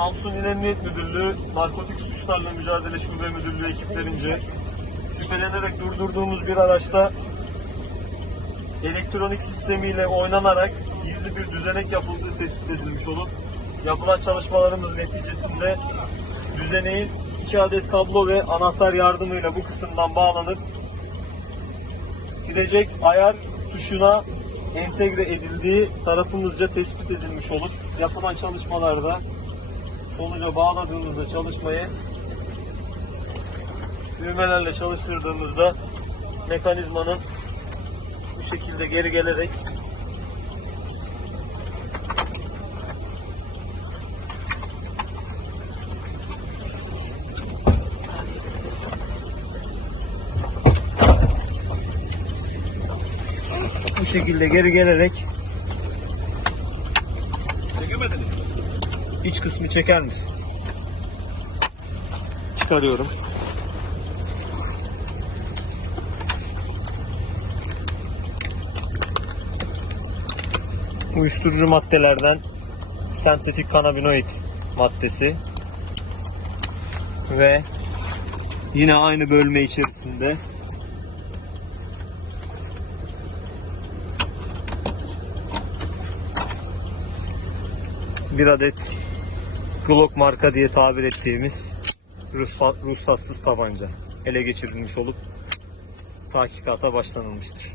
Samsun İl Emniyet Müdürlüğü Narkotik Suçlarla Mücadele Şube Müdürlüğü ekiplerince şüphelenerek durdurduğumuz bir araçta elektronik sistemiyle oynanarak gizli bir düzenek yapıldığı tespit edilmiş olup yapılan çalışmalarımız neticesinde düzeneğin iki adet kablo ve anahtar yardımıyla bu kısımdan bağlanıp silecek ayar tuşuna entegre edildiği tarafımızca tespit edilmiş olup yapılan çalışmalarda sonuca bağladığımızda çalışmayı düğmelerle çalıştırdığımızda mekanizmanın bu şekilde geri gelerek bu şekilde geri gelerek Çekemediniz. İç kısmı çeker misin? Çıkarıyorum. Uyuşturucu maddelerden sentetik kanabinoid maddesi ve yine aynı bölme içerisinde bir adet Glock marka diye tabir ettiğimiz ruhsat, ruhsatsız tabanca ele geçirilmiş olup tahkikata başlanılmıştır.